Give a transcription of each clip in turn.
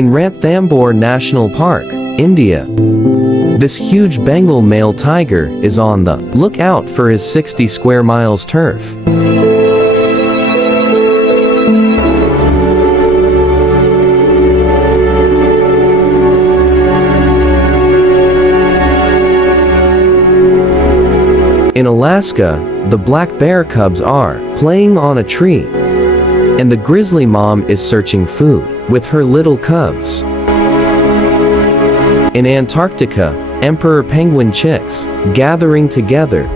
In Ranthambore National Park, India, this huge Bengal male tiger is on the lookout for his 60 square miles turf. In Alaska, the black bear cubs are playing on a tree, and the grizzly mom is searching food with her little cubs. In Antarctica, emperor penguin chicks gathering together,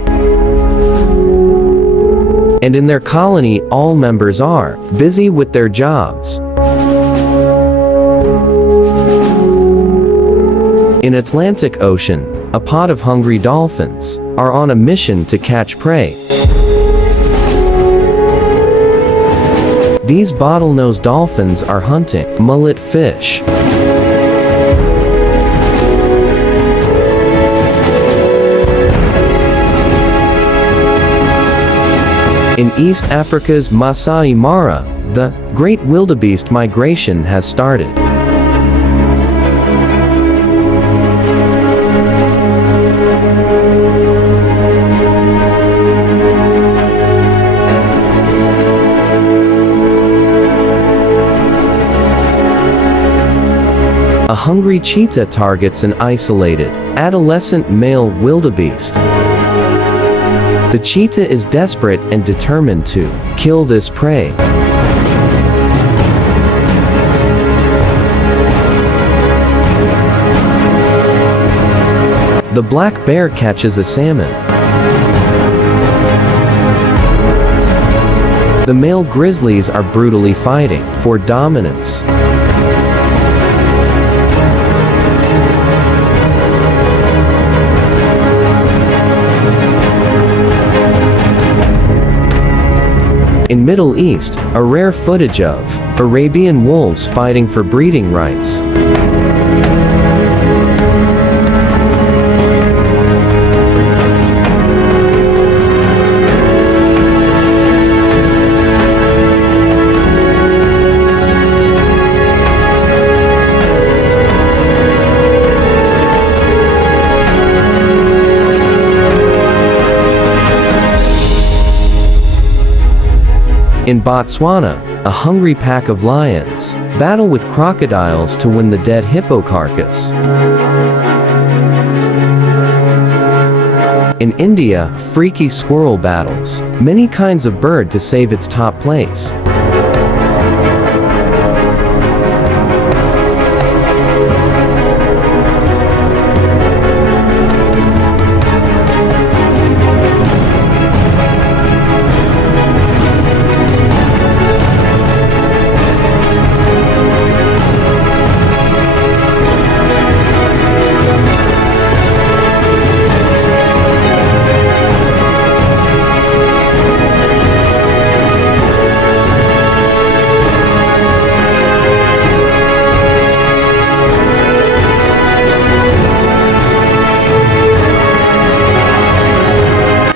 and in their colony all members are busy with their jobs. In Atlantic Ocean, a pod of hungry dolphins are on a mission to catch prey. These bottlenose dolphins are hunting mullet fish. In East Africa's Masai Mara, the great wildebeest migration has started. A hungry cheetah targets an isolated, adolescent male wildebeest. The cheetah is desperate and determined to kill this prey. The black bear catches a salmon. The male grizzlies are brutally fighting for dominance. In Middle East, a rare footage of Arabian wolves fighting for breeding rights. In Botswana, a hungry pack of lions battle with crocodiles to win the dead hippo carcass. In India, freaky squirrel battles many kinds of bird to save its top place.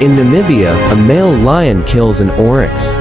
In Namibia, a male lion kills an oryx.